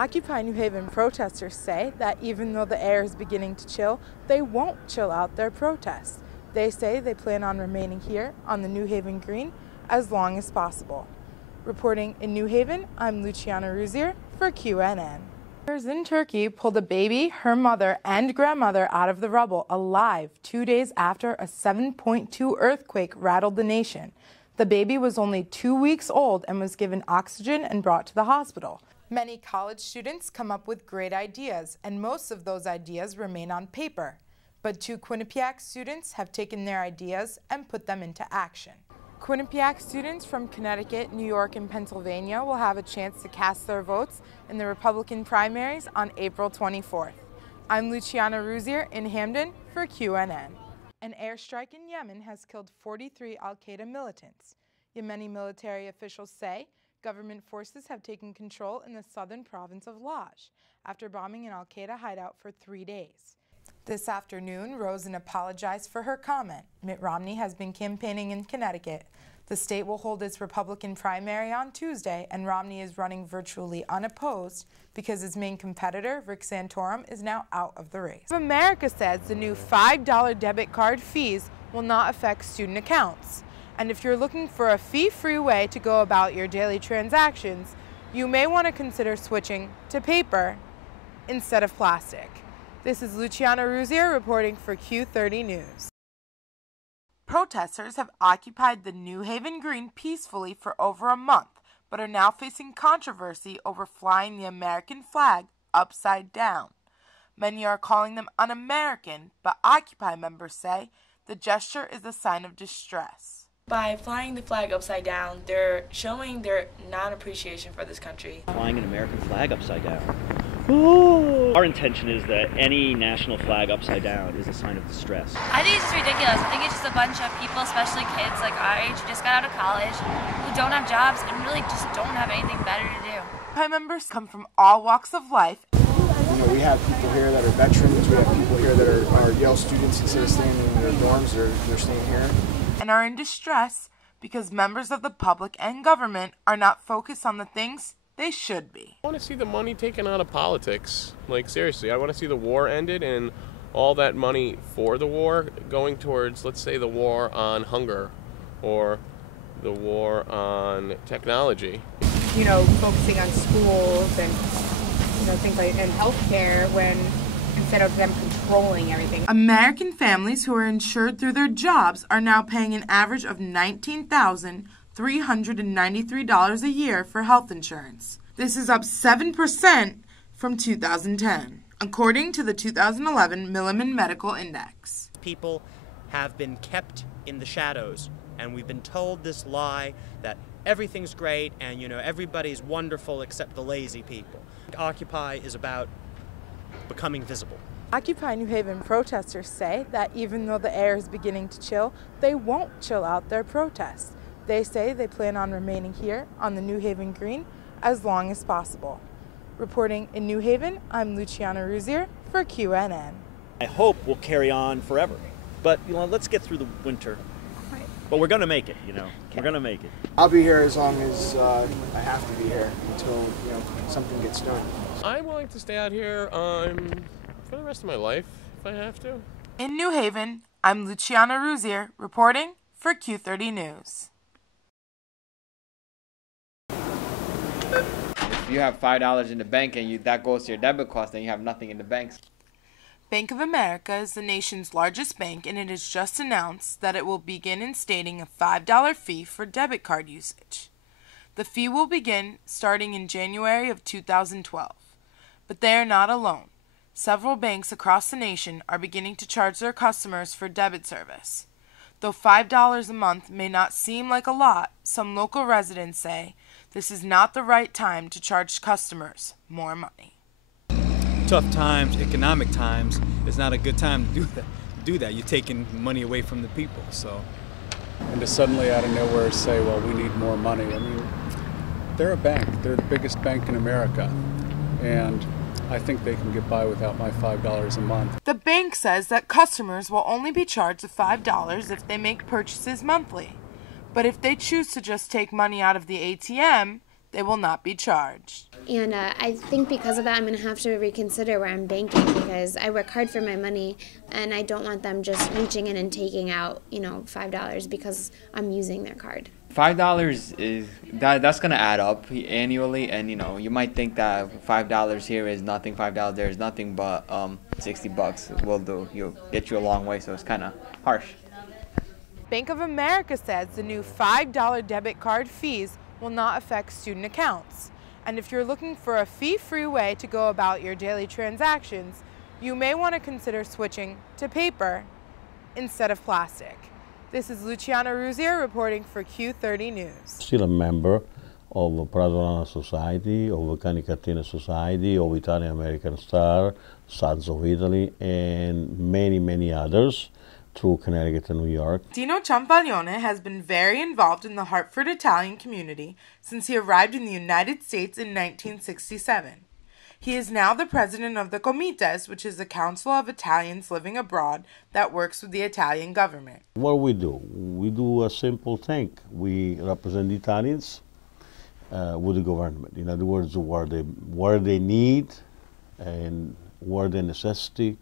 Occupy New Haven protesters say that even though the air is beginning to chill, they won't chill out their protest. They say they plan on remaining here on the New Haven Green as long as possible. Reporting in New Haven, I'm Luciana Ruzier for QNN. In Turkey pulled a baby, her mother, and grandmother out of the rubble alive 2 days after a 7.2 earthquake rattled the nation. The baby was only 2 weeks old and was given oxygen and brought to the hospital. Many college students come up with great ideas, and most of those ideas remain on paper. But 2 Quinnipiac students have taken their ideas and put them into action. Quinnipiac students from Connecticut, New York, and Pennsylvania will have a chance to cast their votes in the Republican primaries on April 24th. I'm Luciana Ruzier in Hamden for QNN. An airstrike in Yemen has killed 43 al-Qaeda militants. Yemeni military officials say government forces have taken control in the southern province of Laj after bombing an al-Qaeda hideout for 3 days. This afternoon, Rosen apologized for her comment. Mitt Romney has been campaigning in Connecticut. The state will hold its Republican primary on Tuesday, and Romney is running virtually unopposed because his main competitor, Rick Santorum, is now out of the race. America says the new $5 debit card fees will not affect student accounts. And if you're looking for a fee-free way to go about your daily transactions, you may want to consider switching to paper instead of plastic. This is Luciana Ruzier reporting for Q30 News. Protesters have occupied the New Haven Green peacefully for over a month, but are now facing controversy over flying the American flag upside down. Many are calling them un-American, but Occupy members say the gesture is a sign of distress. By flying the flag upside down, they're showing their non-appreciation for this country. Flying an American flag upside down. Ooh. Our intention is that any national flag upside down is a sign of distress. I think it's just ridiculous. I think it's just a bunch of people, especially kids like our age, who just got out of college, who don't have jobs and really just don't have anything better to do. Occupy members come from all walks of life. You know, we have people here that are veterans, we have people here that are Yale students. Instead of staying in their dorms, they're staying here. And are in distress because members of the public and government are not focused on the things they should be. I want to see the money taken out of politics. Like, seriously, I want to see the war ended and all that money for the war going towards, let's say, the war on hunger or the war on technology. You know, focusing on schools and things like and healthcare when instead of them controlling everything. American families who are insured through their jobs are now paying an average of $19,393 a year for health insurance. This is up 7% from 2010, according to the 2011 Milliman Medical Index. People have been kept in the shadows, and we've been told this lie that everything's great and, everybody's wonderful except the lazy people. Occupy is about becoming visible. Occupy New Haven protesters say that even though the air is beginning to chill, they won't chill out their protest. They say they plan on remaining here on the New Haven Green as long as possible. Reporting in New Haven, I'm Luciana Ruzier for QNN. I hope we'll carry on forever, but let's get through the winter. But we're going to make it, We're going to make it. I'll be here as long as I have to be here until something gets done. I'm willing to stay out here for the rest of my life if I have to. In New Haven, I'm Luciana Ruzier reporting for Q30 News. If you have $5 in the bank and that goes to your debit card, then you have nothing in the bank. Bank of America is the nation's largest bank, and it has just announced that it will begin instating a $5 fee for debit card usage. The fee will begin starting in January of 2012. But they are not alone. Several banks across the nation are beginning to charge their customers for debit service. Though $5 a month may not seem like a lot, some local residents say this is not the right time to charge customers more money. Tough times, economic times, it's not a good time to do that. You're taking money away from the people, so. And to suddenly out of nowhere say, well, we need more money. I mean, they're a bank. They're the biggest bank in America. And I think they can get by without my $5 a month. The bank says that customers will only be charged the $5 if they make purchases monthly. But if they choose to just take money out of the ATM, they will not be charged. And I think because of that, I'm going to have to reconsider where I'm banking because I work hard for my money and I don't want them just reaching in and taking out, $5 because I'm using their card. $5 is that's gonna add up annually, and you might think that $5 here is nothing, $5 there is nothing, but $60 will do. You'll get you a long way, so it's kind of harsh. Bank of America says the new $5 debit card fees will not affect student accounts. And if you're looking for a fee-free way to go about your daily transactions, you may want to consider switching to paper instead of plastic. This is Luciana Ruzier reporting for Q30 News. Still a member of Pradorana Society, of Canicatina Society, of Italian American Star, Sons of Italy, and many, many others through Connecticut and New York. Dino Ciampaglione has been very involved in the Hartford Italian community since he arrived in the United States in 1967. He is now the president of the Comites, which is the Council of Italians Living Abroad that works with the Italian government. What we do a simple thing. We represent Italians with the government. In other words, where they need and where the necessity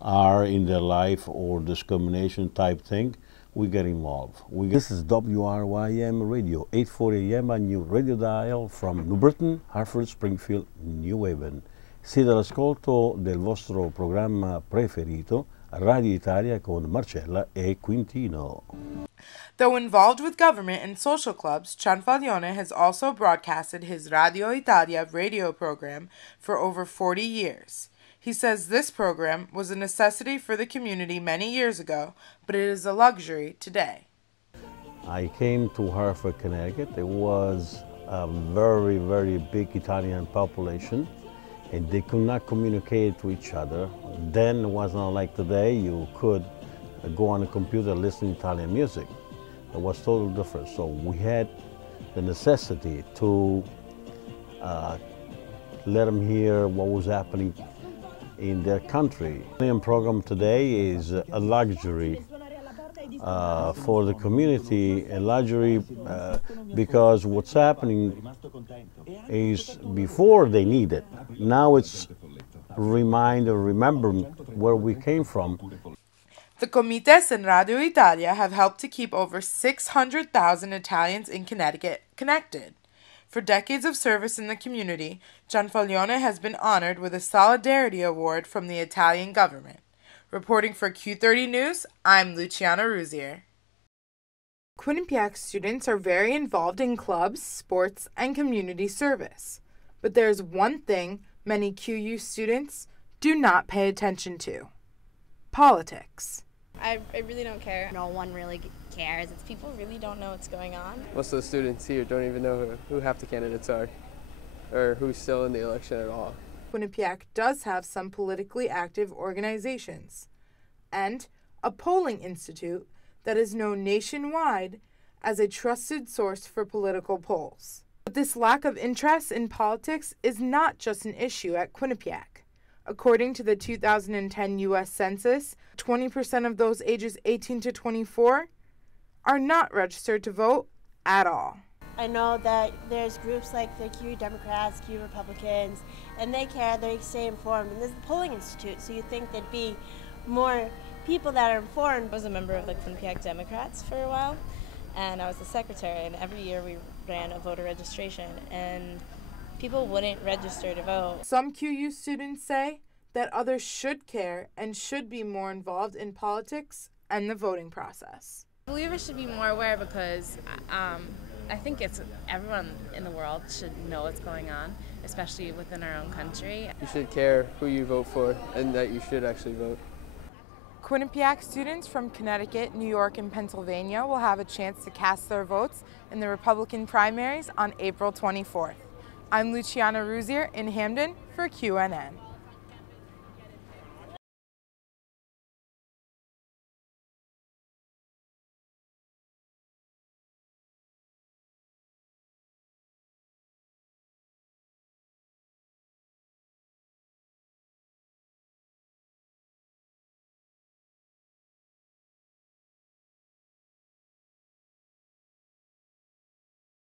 are in their life or discrimination type thing, we get involved. This is WRYM Radio, 840 AM on your radio dial from New Britain, Hartford, Springfield, New Haven. Siete all'ascolto del vostro programma preferito, Radio Italia con Marcella e Quintino. Though involved with government and social clubs, Ciampaglione has also broadcasted his Radio Italia radio program for over 40 years. He says this program was a necessity for the community many years ago, but it is a luxury today. I came to Hartford, Connecticut. There was a very, very big Italian population, and they could not communicate to each other. Then it was not like today. You could go on a computer and listen to Italian music. It was totally different. So we had the necessity to let them hear what was happening in their country. The Italian program today is a luxury for the community, a luxury because what's happening is before they need it. Now it's remembering where we came from. The Comites and Radio Italia have helped to keep over 600,000 Italians in Connecticut connected. For decades of service in the community, Ciampaglione has been honored with a Solidarity Award from the Italian government. Reporting for Q30 News, I'm Luciana Ruzier. Quinnipiac students are very involved in clubs, sports, and community service. But there's one thing many QU students do not pay attention to: politics. I really don't care. No one really cares. It's people really don't know what's going on. Most of the students here don't even know who half the candidates are or who's still in the election at all. Quinnipiac does have some politically active organizations and a polling institute that is known nationwide as a trusted source for political polls. But this lack of interest in politics is not just an issue at Quinnipiac. According to the 2010 U.S. Census, 20% of those ages 18 to 24 are not registered to vote at all. I know that there's groups like the Q Democrats, Q Republicans, and they care, they stay informed. And there's the Polling Institute, so you think there'd be more people that are informed. I was a member of the Quinnipiac Democrats for a while, and I was the secretary, and every year we ran a voter registration, and people wouldn't register to vote. Some QU students say that others should care and should be more involved in politics and the voting process. I believe I should be more aware because I think everyone in the world should know what's going on, especially within our own country. You should care who you vote for and that you should actually vote. Quinnipiac students from Connecticut, New York, and Pennsylvania will have a chance to cast their votes in the Republican primaries on April 24th. I'm Luciana Ruzier in Hamden for QNN.